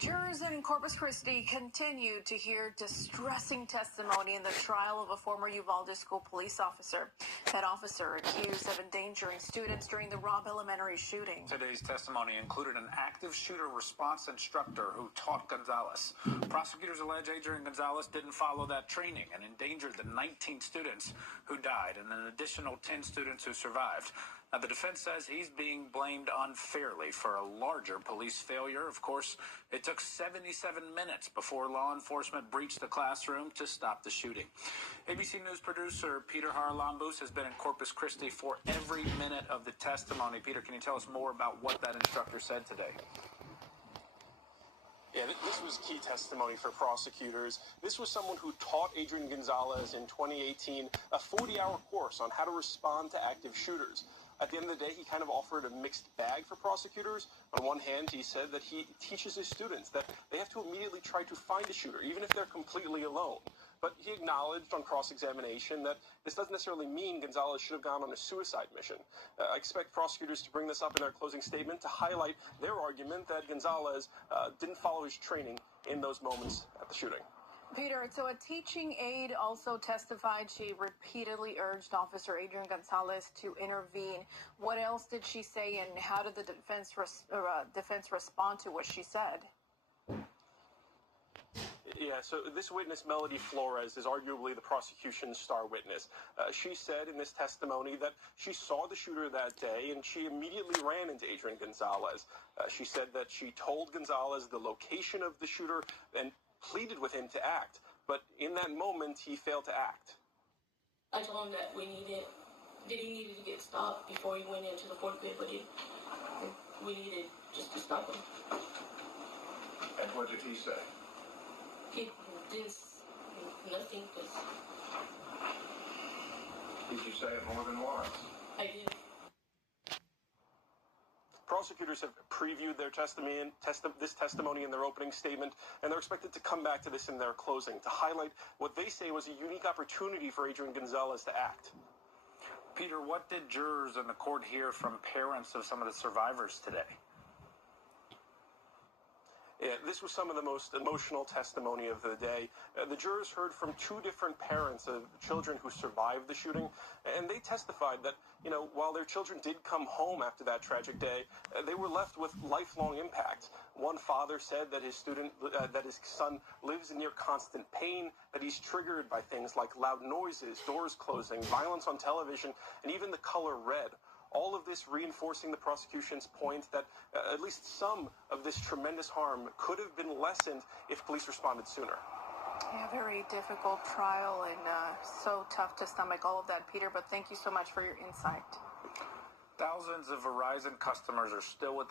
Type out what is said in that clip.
Jurors in Corpus Christi continued to hear distressing testimony in the trial of a former Uvalde school police officer. That officer accused of endangering students during the Robb Elementary shooting. Today's testimony included an active shooter response instructor who taught Gonzalez. Prosecutors allege Adrian Gonzalez didn't follow that training and endangered the 19 students who died and an additional 10 students who survived. Now, the defense says he's being blamed unfairly for a larger police failure. Of course, it took 77 minutes before law enforcement breached the classroom to stop the shooting. ABC News producer Peter Haralambous has been in Corpus Christi for every minute of the testimony. Peter, can you tell us more about what that instructor said today? Yeah, this was key testimony for prosecutors. This was someone who taught Adrian Gonzalez in 2018 a 40-hour course on how to respond to active shooters. At the end of the day, he kind of offered a mixed bag for prosecutors. On one hand, he said that he teaches his students that they have to immediately try to find a shooter, even if they're completely alone. But he acknowledged on cross-examination that this doesn't necessarily mean Gonzalez should have gone on a suicide mission. I expect prosecutors to bring this up in their closing statement to highlight their argument that Gonzalez didn't follow his training in those moments at the shooting. Peter, so a teaching aide also testified she repeatedly urged Officer Adrian Gonzalez to intervene. What else did she say, and how did the defense respond to what she said? Yeah, so this witness, Melody Flores, is arguably the prosecution's star witness. She said in this testimony that she saw the shooter that day and she immediately ran into Adrian Gonzalez. She said that she told Gonzalez the location of the shooter and pleaded with him to act, but in that moment he failed to act. I told him that he needed to get stopped before he went into the fort pit, but we needed just to stop him. And what did he say? He didn't, nothing, because... Did you say it more than once? I did. Prosecutors have previewed their this testimony in their opening statement, and they're expected to come back to this in their closing to highlight what they say was a unique opportunity for Adrian Gonzalez to act. Peter, what did jurors in the court hear from parents of some of the survivors today? Yeah, this was some of the most emotional testimony of the day. The jurors heard from two different parents of children who survived the shooting, and they testified that, while their children did come home after that tragic day, they were left with lifelong impact. One father said that his son lives in near constant pain, that he's triggered by things like loud noises, doors closing, violence on television, and even the color red. All of this reinforcing the prosecution's point that at least some of this tremendous harm could have been lessened if police responded sooner. Yeah, very difficult trial and so tough to stomach all of that, Peter, but thank you so much for your insight. Thousands of Verizon customers are still without